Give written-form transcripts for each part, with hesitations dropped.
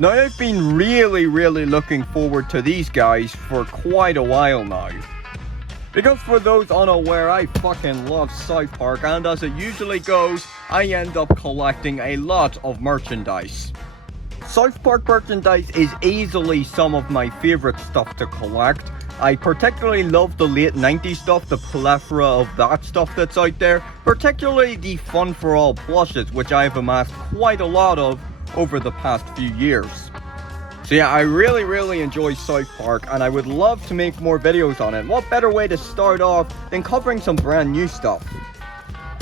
Now I've been really looking forward to these guys for quite a while now. Because for those unaware, I fucking love South Park, and as it usually goes, I end up collecting a lot of merchandise. South Park merchandise is easily some of my favorite stuff to collect. I particularly love the late 90s stuff, the plethora of that stuff that's out there, particularly the Fun for All plushes, which I've amassed quite a lot of over the past few years. So yeah, I really enjoy South Park, and I would love to make more videos on it. What better way to start off than covering some brand new stuff?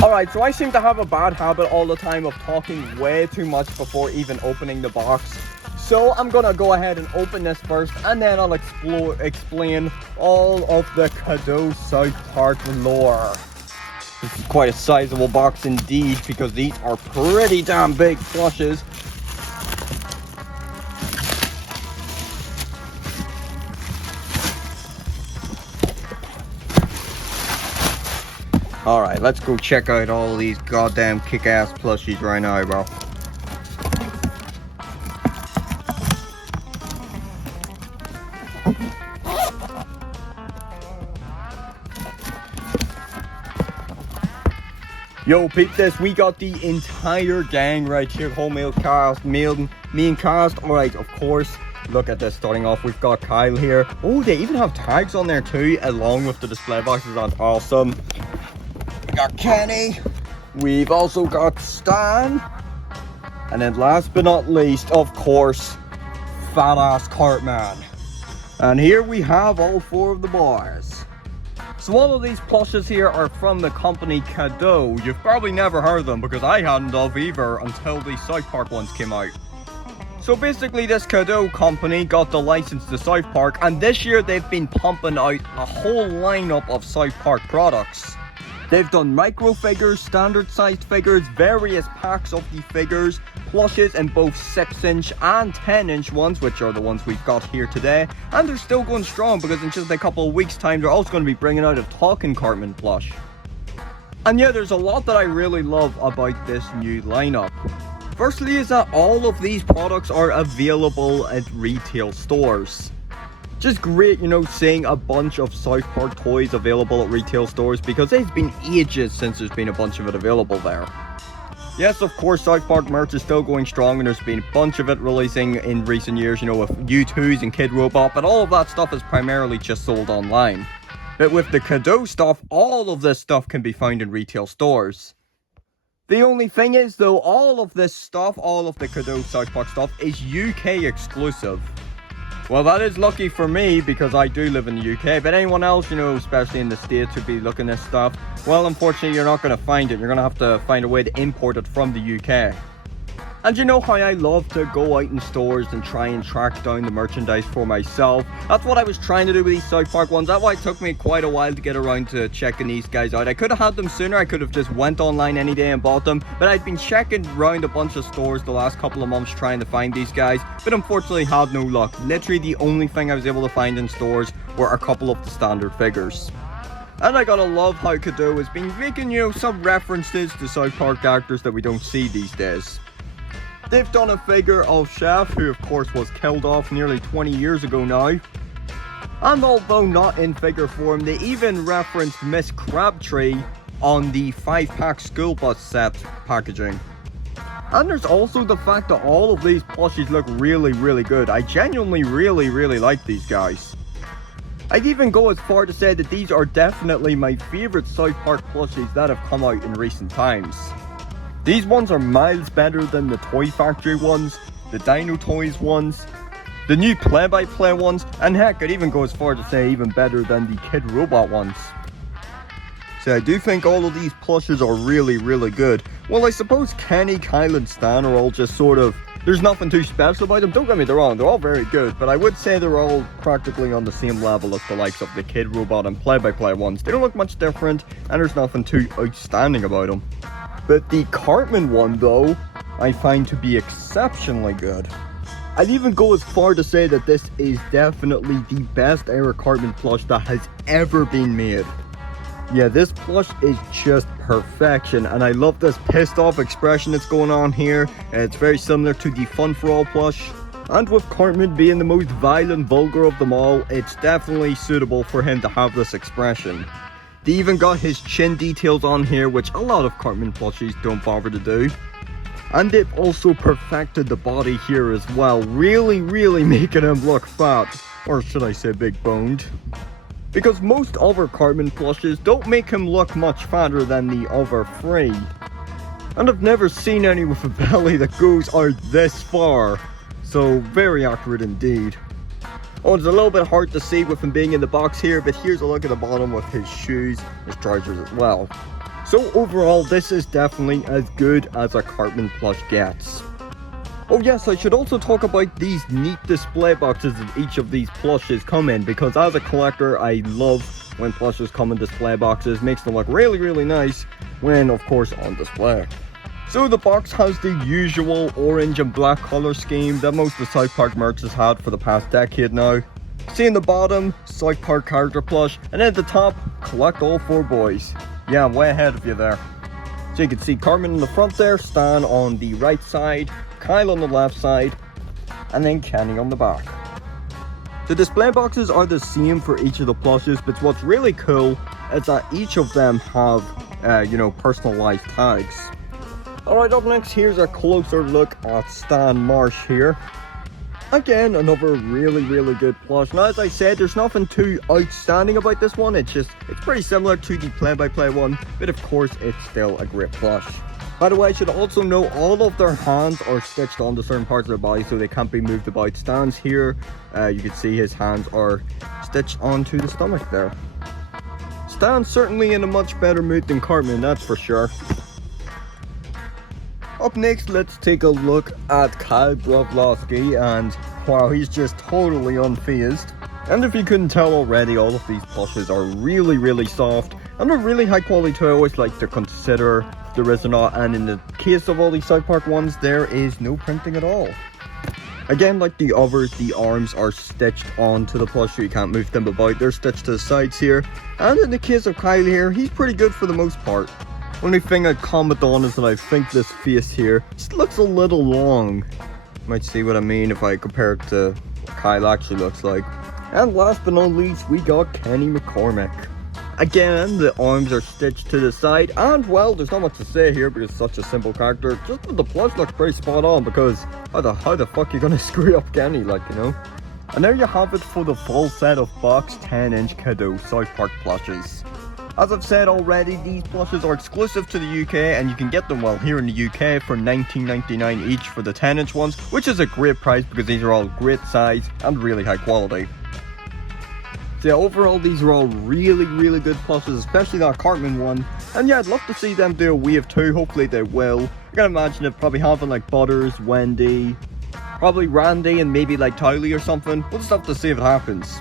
Alright, so I seem to have a bad habit all the time of talking way too much before even opening the box. So I'm gonna go ahead and open this first, and then I'll explain all of the Kado South Park lore. This is quite a sizable box indeed, because these are pretty damn big plushes. Alright, let's go check out all of these goddamn kick-ass plushies right now, bro. Yo, peep this, we got the entire gang right here, whole male cast, main cast. Alright, of course, look at this. Starting off, we've got Kyle here. Oh, they even have tags on there too, along with the display boxes. That's awesome. We got Kenny. We've also got Stan. And then last but not least, of course, Fat Ass Cartman. And here we have all four of the boys. So all of these plushes here are from the company Kado. You've probably never heard of them, because I hadn't of either until the South Park ones came out. So basically this Kado company got the license to South Park, and this year they've been pumping out a whole lineup of South Park products. They've done micro figures, standard sized figures, various packs of the figures, plushes in both 6-inch and 10-inch ones, which are the ones we've got here today. And they're still going strong, because in just a couple of weeks time they're also going to be bringing out a Talking Cartman plush. And yeah, there's a lot that I really love about this new lineup. Firstly is that all of these products are available at retail stores. Just great, you know, seeing a bunch of South Park toys available at retail stores, because it's been ages since there's been a bunch of it available there. Yes, of course, South Park merch is still going strong, and there's been a bunch of it releasing in recent years, you know, with U2s and Kid Robot, but all of that stuff is primarily just sold online. But with the Kado stuff, all of this stuff can be found in retail stores. The only thing is, though, all of this stuff, all of the Kado South Park stuff, is UK exclusive. Well, that is lucky for me, because I do live in the UK, but anyone else, you know, especially in the States, who'd be looking at this stuff, well, unfortunately, you're not going to find it. You're going to have to find a way to import it from the UK. And you know how I love to go out in stores and try and track down the merchandise for myself. That's what I was trying to do with these South Park ones. That's why it took me quite a while to get around to checking these guys out. I could have had them sooner. I could have just went online any day and bought them. But I'd been checking around a bunch of stores the last couple of months trying to find these guys. But unfortunately had no luck. Literally the only thing I was able to find in stores were a couple of the standard figures. And I gotta love how Kado has been making, you know, some references to South Park characters that we don't see these days. They've done a figure of Chef, who of course was killed off nearly 20 years ago now. And although not in figure form, they even referenced Miss Crabtree on the 5-pack school bus set packaging. And there's also the fact that all of these plushies look really good. I genuinely really like these guys. I'd even go as far to say that these are definitely my favourite South Park plushies that have come out in recent times. These ones are miles better than the Toy Factory ones, the Dino Toys ones, the new Play-by-Play ones, and heck, I'd even go as far to say even better than the Kid Robot ones. So I do think all of these plushes are really good. Well, I suppose Kenny, Kyle, and Stan are all just sort of, there's nothing too special about them. Don't get me wrong, they're all very good, but I would say they're all practically on the same level as the likes of the Kid Robot and Play-by-Play ones. They don't look much different, and there's nothing too outstanding about them. But the Cartman one, though, I find to be exceptionally good. I'd even go as far to say that this is definitely the best Eric Cartman plush that has ever been made. Yeah, this plush is just perfection, and I love this pissed off expression that's going on here. It's very similar to the Fun for All plush. And with Cartman being the most violent, vulgar of them all, it's definitely suitable for him to have this expression. They even got his chin details on here, which a lot of Cartman plushies don't bother to do. And they've also perfected the body here as well, really making him look fat, or should I say big boned. Because most other Cartman plushes don't make him look much fatter than the other three. And I've never seen any with a belly that goes out this far, so very accurate indeed. Oh, it's a little bit hard to see with him being in the box here, but here's a look at the bottom with his shoes, his trousers as well. So overall, this is definitely as good as a Cartman plush gets. Oh yes, I should also talk about these neat display boxes that each of these plushes come in, because as a collector, I love when plushes come in display boxes. Makes them look really nice when, of course, on display. So the box has the usual orange and black color scheme that most of the South Park merch has had for the past decade now. See in the bottom, South Park character plush, and at the top, collect all 4 boys. Yeah, I'm way ahead of you there. So you can see Cartman in the front there, Stan on the right side, Kyle on the left side, and then Kenny on the back. The display boxes are the same for each of the plushes, but what's really cool is that each of them have, personalized tags. Alright, up next, here's a closer look at Stan Marsh here. Again, another really good plush. Now, as I said, there's nothing too outstanding about this one. It's pretty similar to the play-by-play one, but of course, it's still a great plush. By the way, I should also know all of their hands are stitched onto certain parts of their body, so they can't be moved about. Stan's here, you can see his hands are stitched onto the stomach there. Stan's certainly in a much better mood than Cartman, that's for sure. Up next, let's take a look at Kyle Broflovski, and wow, he's just totally unfazed. And if you couldn't tell already, all of these plushes are really soft, and they're really high quality too. I always like to consider there is or not, and in the case of all these South Park ones, there is no printing at all. Again, like the others, the arms are stitched onto the plush, so you can't move them about. They're stitched to the sides here, and in the case of Kyle here, he's pretty good for the most part. Only thing I'd comment on is that I think this face here just looks a little long. Might see what I mean if I compare it to what Kyle actually looks like. And last but not least, we got Kenny McCormick. Again, the arms are stitched to the side, and well, there's not much to say here because it's such a simple character. Just that the plush looks pretty spot on, because how the fuck you gonna screw up Kenny, like, you know? And there you have it for the full set of box 10-inch Kado South Park plushes. As I've said already, these plushes are exclusive to the UK, and you can get them here in the UK for $19.99 each for the 10-inch ones, which is a great price because these are all great size and really high quality. So yeah, overall these are all really good plushes, especially that Cartman one. And yeah, I'd love to see them do a wave 2, hopefully they will. I can imagine it probably having like Butters, Wendy, probably Randy, and maybe like Tylee or something. We'll just have to see if it happens.